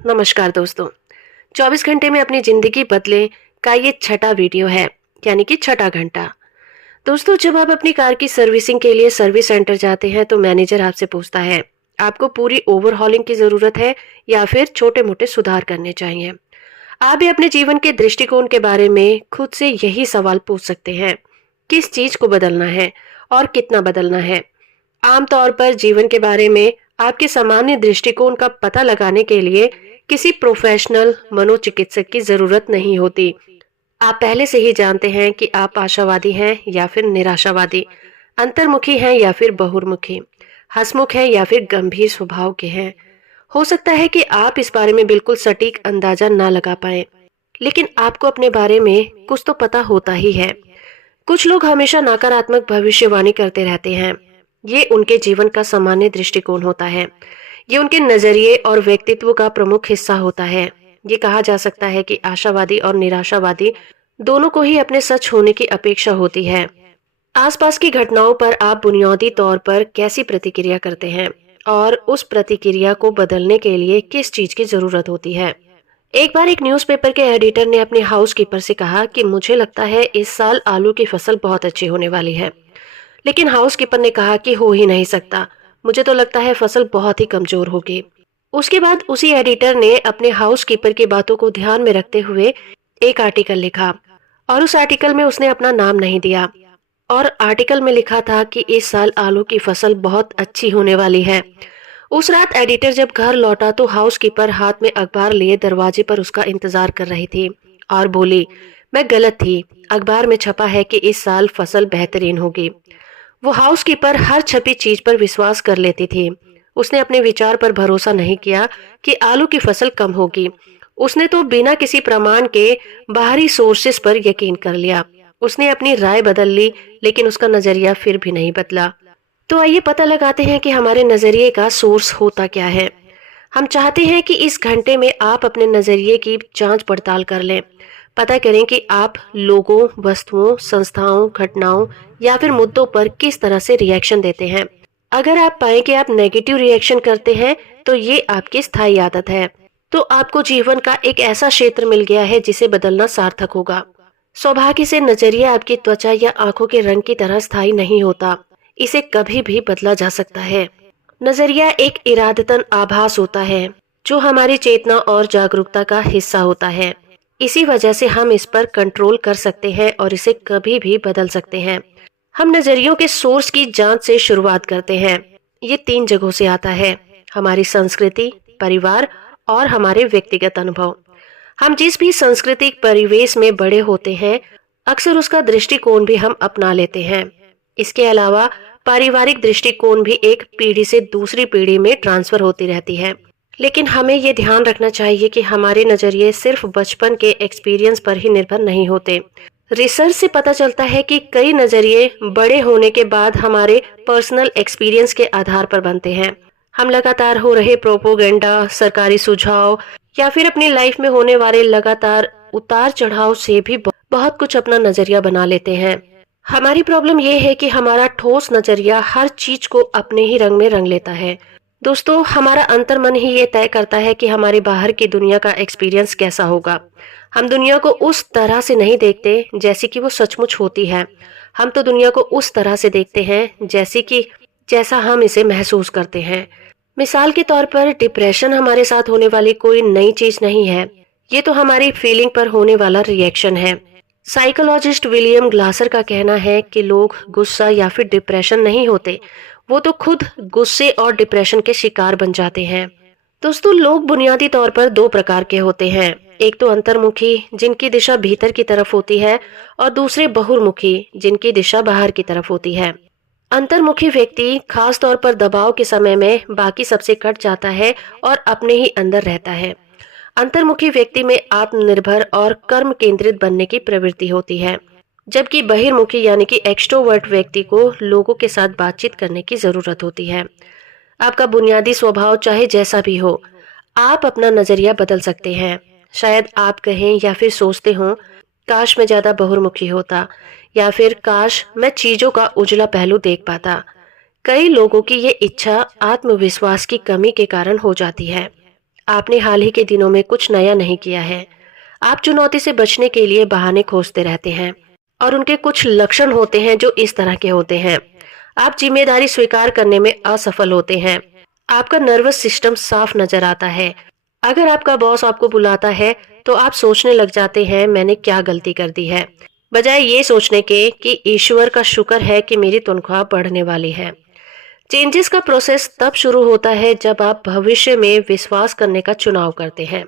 नमस्कार दोस्तों। 24 घंटे में अपनी जिंदगी बदले का ये छठा वीडियो है, यानी कि छठा घंटा। दोस्तों, जब आप अपनी कार की सर्विसिंग के लिए सर्विस सेंटर जाते हैं तो मैनेजर आपसे पूछता है, आपको पूरी ओवरहॉलिंग की जरूरत है या फिर छोटे मोटे सुधार करने चाहिए। आप भी अपने जीवन के दृष्टिकोण के बारे में खुद से यही सवाल पूछ सकते हैं, किस चीज को बदलना है और कितना बदलना है। आमतौर पर जीवन के बारे में आपके सामान्य दृष्टिकोण का पता लगाने के लिए किसी प्रोफेशनल मनोचिकित्सक की जरूरत नहीं होती। आप पहले से ही जानते हैं कि आप आशावादी हैं या फिर निराशावादी, अंतर्मुखी हैं या फिर बहिर्मुखी, हंसमुख हैं या फिर गंभीर स्वभाव के हैं। हो सकता है कि आप इस बारे में बिल्कुल सटीक अंदाजा ना लगा पाए, लेकिन आपको अपने बारे में कुछ तो पता होता ही है। कुछ लोग हमेशा नकारात्मक भविष्यवाणी करते रहते हैं। ये उनके जीवन का सामान्य दृष्टिकोण होता है। ये उनके नजरिए और व्यक्तित्व का प्रमुख हिस्सा होता है। ये कहा जा सकता है कि आशावादी और निराशावादी दोनों को ही अपने सच होने की अपेक्षा होती है। आसपास की घटनाओं पर आप बुनियादी तौर पर कैसी प्रतिक्रिया करते हैं और उस प्रतिक्रिया को बदलने के लिए किस चीज की जरूरत होती है। एक बार एक न्यूज़पेपर के एडिटर ने अपने हाउसकीपर से कहा कि मुझे लगता है इस साल आलू की फसल बहुत अच्छी होने वाली है। लेकिन हाउसकीपर ने कहा कि हो ही नहीं सकता, मुझे तो लगता है फसल बहुत ही कमजोर होगी। उसके बाद उसी एडिटर ने अपने हाउसकीपर की बातों को ध्यान में रखते हुए एक आर्टिकल लिखा, और उस आर्टिकल में उसने अपना नाम नहीं दिया। और आर्टिकल में लिखा था कि इस साल आलू की फसल बहुत अच्छी होने वाली है। उस रात एडिटर जब घर लौटा तो हाउसकीपर हाथ में अखबार लिए दरवाजे पर उसका इंतजार कर रही थी और बोली, मैं गलत थी, अखबार में छपा है कि इस साल फसल बेहतरीन होगी। वो हाउसकीपर हर छपी चीज पर विश्वास कर लेती थी। उसने अपने विचार पर भरोसा नहीं किया कि आलू की फसल कम होगी। उसने तो बिना किसी प्रमाण के बाहरी सोर्सेस पर यकीन कर लिया। उसने अपनी राय बदल ली, लेकिन उसका नजरिया फिर भी नहीं बदला। तो आइए पता लगाते हैं कि हमारे नजरिए का सोर्स होता क्या है। हम चाहते हैं कि इस घंटे में आप अपने नजरिए की जांच पड़ताल कर लें। पता करें कि आप लोगों, वस्तुओं, संस्थाओं, घटनाओं या फिर मुद्दों पर किस तरह से रिएक्शन देते हैं। अगर आप पाएं कि आप नेगेटिव रिएक्शन करते हैं तो ये आपकी स्थायी आदत है। तो आपको जीवन का एक ऐसा क्षेत्र मिल गया है जिसे बदलना सार्थक होगा। सौभाग्य से नजरिया आपकी त्वचा या आंखों के रंग की तरह स्थायी नहीं होता। इसे कभी भी बदला जा सकता है। नजरिया एक इरादतन आभास होता है जो हमारी चेतना और जागरूकता का हिस्सा होता है। इसी वजह से हम इस पर कंट्रोल कर सकते हैं और इसे कभी भी बदल सकते हैं। हम नजरियों के सोर्स की जांच से शुरुआत करते हैं। ये 3 जगहों से आता है, हमारी संस्कृति, परिवार और हमारे व्यक्तिगत अनुभव। हम जिस भी सांस्कृतिक परिवेश में बड़े होते हैं, अक्सर उसका दृष्टिकोण भी हम अपना लेते हैं। इसके अलावा पारिवारिक दृष्टिकोण भी एक पीढ़ी से दूसरी पीढ़ी में ट्रांसफर होती रहती है। लेकिन हमें ये ध्यान रखना चाहिए कि हमारे नजरिए सिर्फ बचपन के एक्सपीरियंस पर ही निर्भर नहीं होते। रिसर्च से पता चलता है कि कई नजरिए बड़े होने के बाद हमारे पर्सनल एक्सपीरियंस के आधार पर बनते हैं। हम लगातार हो रहे प्रोपोगेंडा, सरकारी सुझाव या फिर अपनी लाइफ में होने वाले लगातार उतार चढ़ाव से भी बहुत कुछ अपना नजरिया बना लेते हैं। हमारी प्रॉब्लम यह है कि हमारा ठोस नजरिया हर चीज को अपने ही रंग में रंग लेता है। दोस्तों, हमारा अंतर्मन ही ये तय करता है कि हमारे बाहर की दुनिया का एक्सपीरियंस कैसा होगा। हम दुनिया को उस तरह से नहीं देखते जैसी कि वो सचमुच होती है। हम तो दुनिया को उस तरह से देखते हैं जैसा हम इसे महसूस करते हैं। मिसाल के तौर पर डिप्रेशन हमारे साथ होने वाली कोई नई चीज नहीं है। ये तो हमारी फीलिंग पर होने वाला रिएक्शन है। साइकोलॉजिस्ट विलियम ग्लासर का कहना है कि लोग गुस्सा या फिर डिप्रेशन नहीं होते, वो तो खुद गुस्से और डिप्रेशन के शिकार बन जाते हैं। दोस्तों, लोग बुनियादी तौर पर 2 प्रकार के होते हैं। एक तो अंतर्मुखी, जिनकी दिशा भीतर की तरफ होती है, और दूसरे बहिर्मुखी, जिनकी दिशा बाहर की तरफ होती है। अंतर्मुखी व्यक्ति खास तौर पर दबाव के समय में बाकी सबसे कट जाता है और अपने ही अंदर रहता है। अंतर्मुखी व्यक्ति में आत्मनिर्भर और कर्म केंद्रित बनने की प्रवृत्ति होती है, जबकि बहिर्मुखी यानी कि एक्सट्रोवर्ट व्यक्ति को लोगों के साथ बातचीत करने की जरूरत होती है। आपका बुनियादी स्वभाव चाहे जैसा भी हो, आप अपना नजरिया बदल सकते हैं। शायद आप कहें या फिर सोचते हो, काश मैं ज्यादा बहुमुखी होता, या फिर काश मैं चीजों का उजला पहलू देख पाता। कई लोगों की ये इच्छा आत्मविश्वास की कमी के कारण हो जाती है। आपने हाल ही के दिनों में कुछ नया नहीं किया है। आप चुनौती से बचने के लिए बहाने खोजते रहते हैं और उनके कुछ लक्षण होते हैं जो इस तरह के होते हैं। आप जिम्मेदारी स्वीकार करने में असफल होते हैं। आपका नर्वस सिस्टम साफ नजर आता है। अगर आपका बॉस आपको बुलाता है तो आप सोचने लग जाते हैं मैंने क्या गलती कर दी है, बजाय ये सोचने के कि ईश्वर का शुक्र है कि मेरी तनख्वाह बढ़ने वाली है। चेंजेस का प्रोसेस तब शुरू होता है जब आप भविष्य में विश्वास करने का चुनाव करते हैं।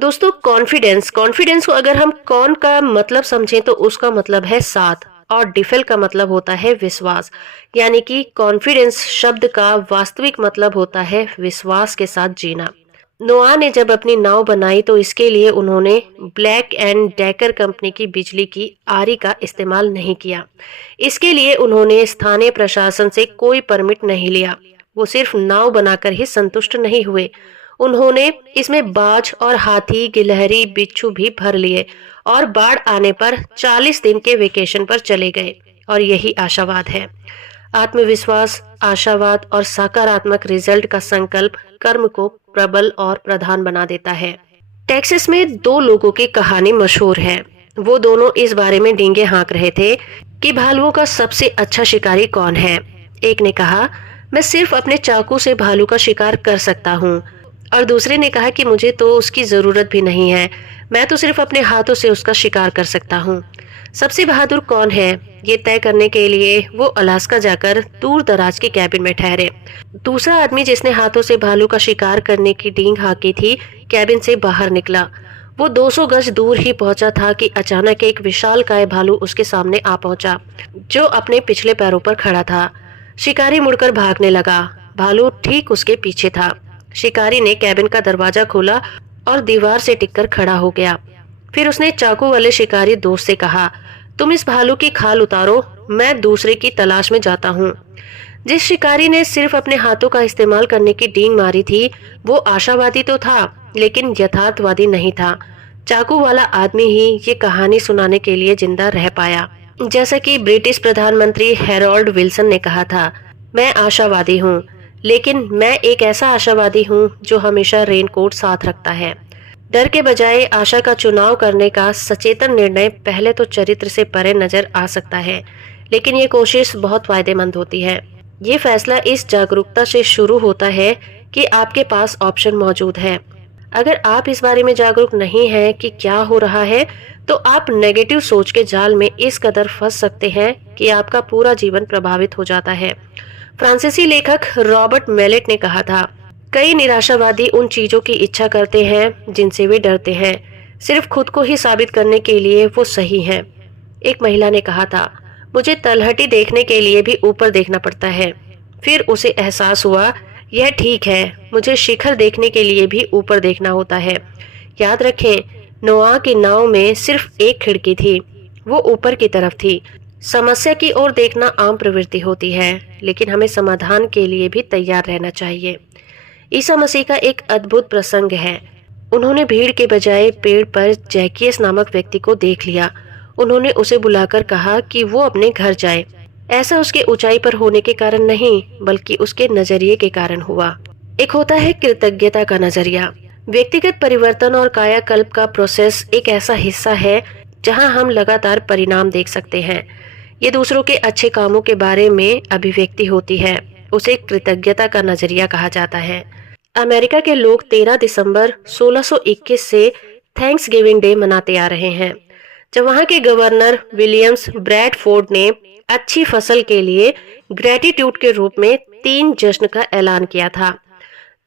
दोस्तों, कॉन्फिडेंस कॉन्फिडेंस को अगर हम कौन का मतलब समझें तो उसका मतलब है साथ, और डिफेल का मतलब होता है विश्वास। यानी कि कॉन्फिडेंस शब्द का वास्तविक मतलब होता है विश्वास के साथ जीना। नोआ ने जब अपनी नाव बनाई तो इसके लिए उन्होंने ब्लैक एंड डेकर कंपनी की बिजली की आरी का इस्तेमाल नहीं किया। इसके लिए उन्होंने स्थानीय प्रशासन से कोई परमिट नहीं लिया। वो सिर्फ नाव बनाकर ही संतुष्ट नहीं हुए, उन्होंने इसमें बाज और हाथी, गिलहरी, बिच्छू भी भर लिए और बाढ़ आने पर 40 दिन के वेकेशन पर चले गए। और यही आशावाद है। आत्मविश्वास, आशावाद और सकारात्मक रिजल्ट का संकल्प कर्म को प्रबल और प्रधान बना देता है। टेक्सास में दो लोगों की कहानी मशहूर है। वो दोनों इस बारे में डींगे हाँक रहे थे कि भालुओं का सबसे अच्छा शिकारी कौन है। एक ने कहा, मैं सिर्फ अपने चाकू से भालू का शिकार कर सकता हूँ, और दूसरे ने कहा कि मुझे तो उसकी जरूरत भी नहीं है, मैं तो सिर्फ अपने हाथों से उसका शिकार कर सकता हूँ। सबसे बहादुर कौन है, ये तय करने के लिए वो अलास्का जाकर दूर दराज के कैबिन में ठहरे। दूसरा आदमी जिसने हाथों से भालू का शिकार करने की डींग हाँकी थी, कैबिन से बाहर निकला। वो 200 गज दूर ही पहुंचा था कि अचानक एक विशालकाय भालू उसके सामने आ पहुंचा, जो अपने पिछले पैरों पर खड़ा था। शिकारी मुड़कर भागने लगा। भालू ठीक उसके पीछे था। शिकारी ने कैबिन का दरवाजा खोला और दीवार से टिककर खड़ा हो गया। फिर उसने चाकू वाले शिकारी दोस्त से कहा, तुम इस भालू की खाल उतारो, मैं दूसरे की तलाश में जाता हूँ। जिस शिकारी ने सिर्फ अपने हाथों का इस्तेमाल करने की डींग मारी थी, वो आशावादी तो था लेकिन यथार्थवादी नहीं था। चाकू वाला आदमी ही ये कहानी सुनाने के लिए जिंदा रह पाया। जैसा कि ब्रिटिश प्रधानमंत्री हैरोल्ड विल्सन ने कहा था, मैं आशावादी हूँ, लेकिन मैं एक ऐसा आशावादी हूँ जो हमेशा रेनकोट साथ रखता है। डर के बजाय आशा का चुनाव करने का सचेतन निर्णय पहले तो चरित्र से परे नजर आ सकता है, लेकिन ये कोशिश बहुत फायदेमंद होती है। ये फैसला इस जागरूकता से शुरू होता है कि आपके पास ऑप्शन मौजूद है। अगर आप इस बारे में जागरूक नहीं हैं कि क्या हो रहा है, तो आप नेगेटिव सोच के जाल में इस कदर फंस सकते हैं कि आपका पूरा जीवन प्रभावित हो जाता है। फ्रांसीसी लेखक रॉबर्ट मेलेट ने कहा था, कई निराशावादी उन चीजों की इच्छा करते हैं जिनसे वे डरते हैं, सिर्फ खुद को ही साबित करने के लिए वो सही हैं। एक महिला ने कहा था, मुझे तलहटी देखने के लिए भी ऊपर देखना पड़ता है। फिर उसे एहसास हुआ, यह ठीक है, मुझे शिखर देखने के लिए भी ऊपर देखना होता है। याद रखें, नोआ की नाव में सिर्फ एक खिड़की थी, वो ऊपर की तरफ थी। समस्या की ओर देखना आम प्रवृत्ति होती है, लेकिन हमें समाधान के लिए भी तैयार रहना चाहिए। ईसा मसीह का एक अद्भुत प्रसंग है। उन्होंने भीड़ के बजाय पेड़ पर जैकियस नामक व्यक्ति को देख लिया। उन्होंने उसे बुलाकर कहा कि वो अपने घर जाए। ऐसा उसके ऊंचाई पर होने के कारण नहीं, बल्कि उसके नजरिए के कारण हुआ। एक होता है कृतज्ञता का नजरिया। व्यक्तिगत परिवर्तन और कायाकल्प का प्रोसेस एक ऐसा हिस्सा है जहां हम लगातार परिणाम देख सकते हैं। ये दूसरों के अच्छे कामों के बारे में अभिव्यक्ति होती है। उसे कृतज्ञता का नजरिया कहा जाता है। अमेरिका के लोग 13 दिसंबर 1621 से थैंक्स गिविंग डे मनाते आ रहे हैं, जब वहां के गवर्नर विलियम्स ब्रैडफोर्ड ने अच्छी फसल के लिए ग्रेटिट्यूड के रूप में 3 जश्न का ऐलान किया था।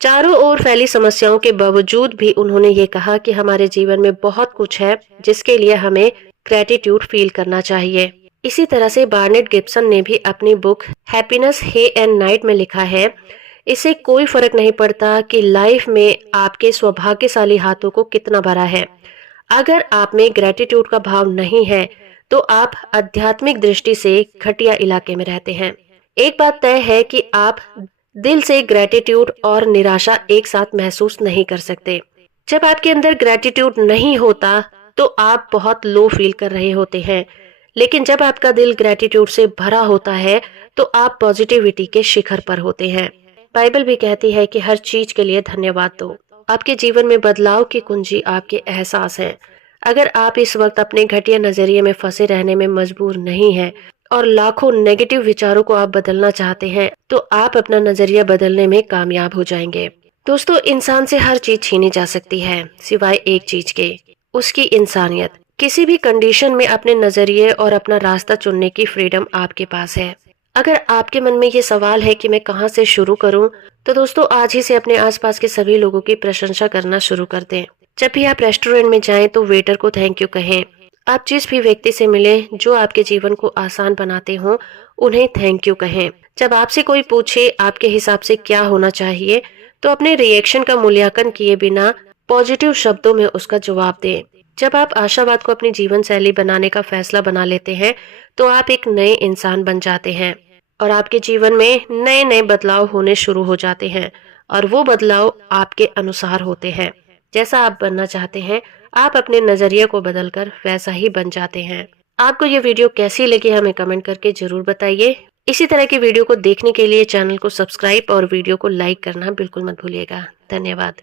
चारों ओर फैली समस्याओं के बावजूद भी उन्होंने ये कहा कि हमारे जीवन में बहुत कुछ है जिसके लिए हमें ग्रेटिट्यूड फील करना चाहिए। इसी तरह से बार्नेट गिब्सन ने भी अपनी book happiness day and night में लिखा है, इससे कोई फर्क नहीं पड़ता कि लाइफ में आपके सौभाग्यशाली हाथों को कितना भरा है, अगर आप में ग्रेटिट्यूड का भाव नहीं है तो आप आध्यात्मिक दृष्टि से घटिया इलाके में रहते हैं। एक बात तय है कि आप दिल से ग्रेटिट्यूड और निराशा एक साथ महसूस नहीं कर सकते। जब आपके अंदर ग्रेटिट्यूड नहीं होता तो आप बहुत लो फील कर रहे होते हैं, लेकिन जब आपका दिल ग्रेटिट्यूड से भरा होता है तो आप पॉजिटिविटी के शिखर पर होते हैं। बाइबल भी कहती है कि हर चीज के लिए धन्यवाद दो। आपके जीवन में बदलाव की कुंजी आपके एहसास है। अगर आप इस वक्त अपने घटिया नजरिए में फंसे रहने में मजबूर नहीं हैं और लाखों नेगेटिव विचारों को आप बदलना चाहते हैं, तो आप अपना नजरिया बदलने में कामयाब हो जाएंगे। दोस्तों, इंसान से हर चीज छीनी जा सकती है सिवाय एक चीज के, उसकी इंसानियत। किसी भी कंडीशन में अपने नजरिए और अपना रास्ता चुनने की फ्रीडम आपके पास है। अगर आपके मन में ये सवाल है कि मैं कहाँ से शुरू करूं, तो दोस्तों आज ही से अपने आसपास के सभी लोगों की प्रशंसा करना शुरू कर दें। जब भी आप रेस्टोरेंट में जाएं तो वेटर को थैंक यू कहें। आप जिस भी व्यक्ति से मिलें जो आपके जीवन को आसान बनाते हों, उन्हें थैंक यू कहें। जब आपसे कोई पूछे आपके हिसाब से क्या होना चाहिए, तो अपने रिएक्शन का मूल्यांकन किए बिना पॉजिटिव शब्दों में उसका जवाब दें। जब आप आशावाद को अपनी जीवन शैली बनाने का फैसला बना लेते हैं, तो आप एक नए इंसान बन जाते हैं और आपके जीवन में नए नए बदलाव होने शुरू हो जाते हैं और वो बदलाव आपके अनुसार होते हैं। जैसा आप बनना चाहते हैं, आप अपने नजरिए को बदलकर वैसा ही बन जाते हैं। आपको ये वीडियो कैसी लगी हमें कमेंट करके जरूर बताइए। इसी तरह की वीडियो को देखने के लिए चैनल को सब्सक्राइब और वीडियो को लाइक करना बिल्कुल मत भूलिएगा। धन्यवाद।